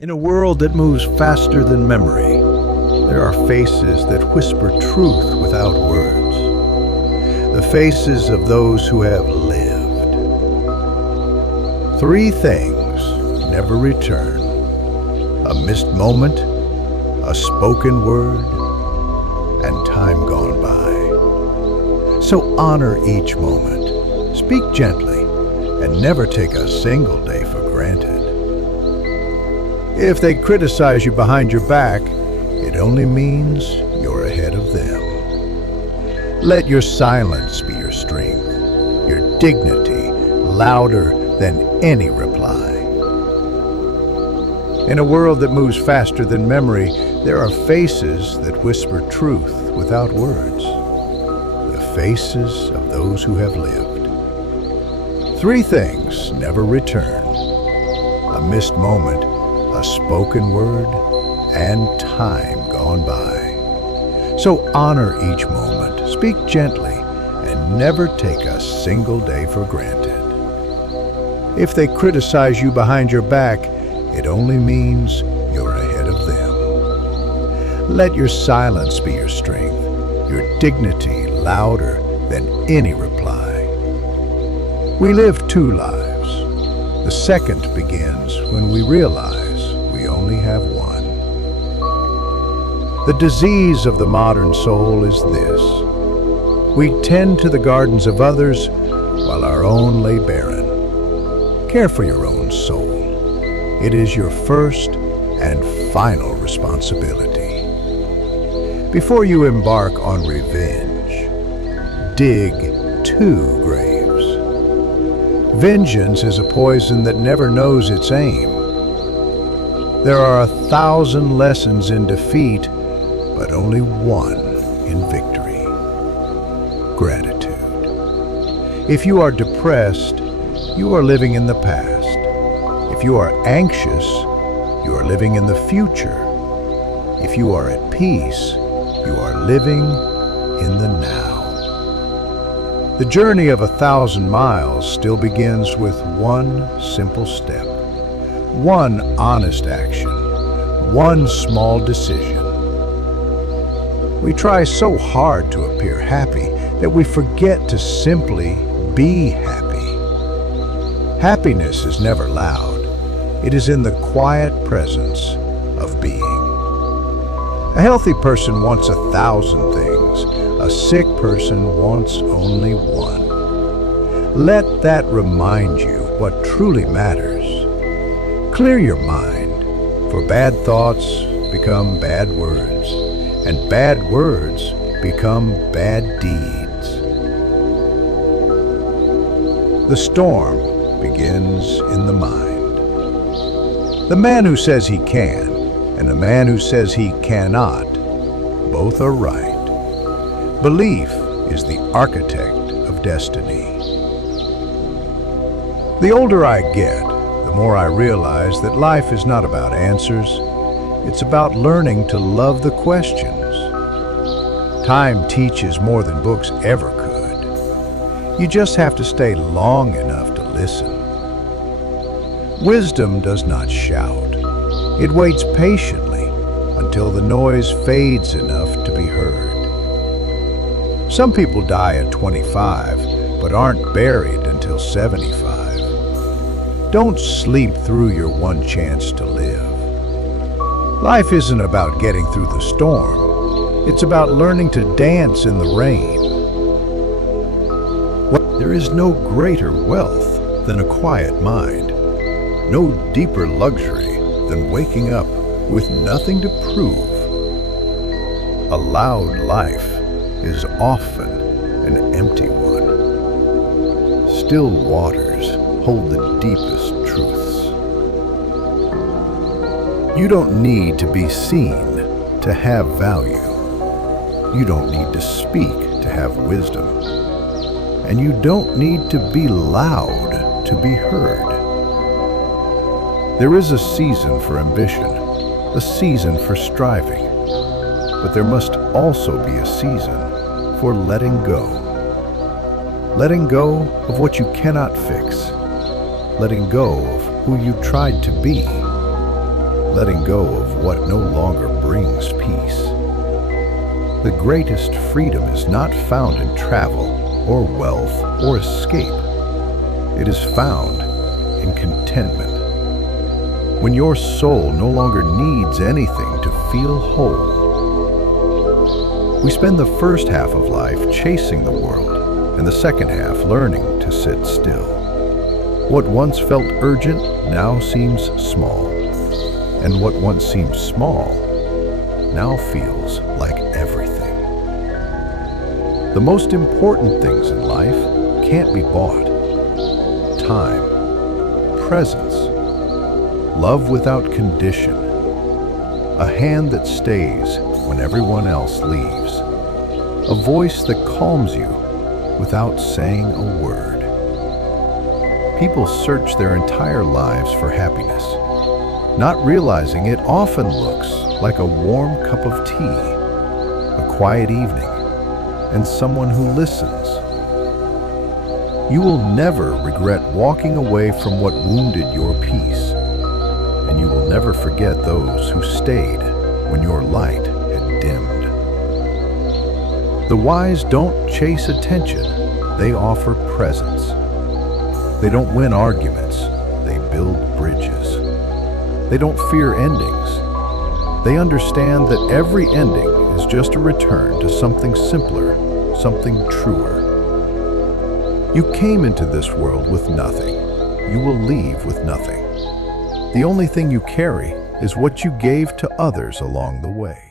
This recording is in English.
In a world that moves faster than memory, there are faces that whisper truth without words. The faces of those who have lived. Three things never return: a missed moment, a spoken word, and time gone by. So honor each moment, speak gently, and never take a single day for granted. If they criticize you behind your back, it only means you're ahead of them. Let your silence be your strength, your dignity louder than any reply. In a world that moves faster than memory, there are faces that whisper truth without words. The faces of those who have lived. Three things never return: a missed moment, a spoken word, and time gone by. So honor each moment, speak gently, and never take a single day for granted. If they criticize you behind your back, it only means you're ahead of them. Let your silence be your strength, your dignity louder than any reply. We live two lives. The second begins when we realize we only have one. The disease of the modern soul is this: we tend to the gardens of others while our own lay barren. Care for your own soul. It is your first and final responsibility. Before you embark on revenge, dig two graves. Vengeance is a poison that never knows its aim. There are 1,000 lessons in defeat, but only one in victory: gratitude. If you are depressed, you are living in the past. If you are anxious, you are living in the future. If you are at peace, you are living in the now. The journey of 1,000 miles still begins with one simple step. One honest action, one small decision. We try so hard to appear happy that we forget to simply be happy. Happiness is never loud. It is in the quiet presence of being. A healthy person wants 1,000 things. A sick person wants only one. Let that remind you what truly matters. Clear your mind, for bad thoughts become bad words, and bad words become bad deeds. The storm begins in the mind. The man who says he can and the man who says he cannot, both are right. Belief is the architect of destiny. The older I get, the more I realize that life is not about answers. It's about learning to love the questions. Time teaches more than books ever could. You just have to stay long enough to listen. Wisdom does not shout. It waits patiently until the noise fades enough to be heard. Some people die at 25, but aren't buried until 75. Don't sleep through your one chance to live. Life isn't about getting through the storm. It's about learning to dance in the rain. There is no greater wealth than a quiet mind. No deeper luxury than waking up with nothing to prove. A loud life is often an empty one. Still waters hold the deepest truths. You don't need to be seen to have value. You don't need to speak to have wisdom. And you don't need to be loud to be heard. There is a season for ambition, a season for striving, but there must also be a season for letting go. Letting go of what you cannot fix. Letting go of who you tried to be. letting go of what no longer brings peace. The greatest freedom is not found in travel or wealth or escape. It is found in contentment. When your soul no longer needs anything to feel whole. We spend the first half of life chasing the world, and the second half learning to sit still. What once felt urgent now seems small, and what once seemed small now feels like everything. The most important things in life can't be bought. Time, presence, love without condition, a hand that stays when everyone else leaves, a voice that calms you without saying a word. People search their entire lives for happiness, not realizing it often looks like a warm cup of tea, a quiet evening, and someone who listens. You will never regret walking away from what wounded your peace, and you will never forget those who stayed when your light had dimmed. The wise don't chase attention, they offer presence. They don't win arguments, they build bridges. They don't fear endings. They understand that every ending is just a return to something simpler, something truer. You came into this world with nothing. You will leave with nothing. The only thing you carry is what you gave to others along the way.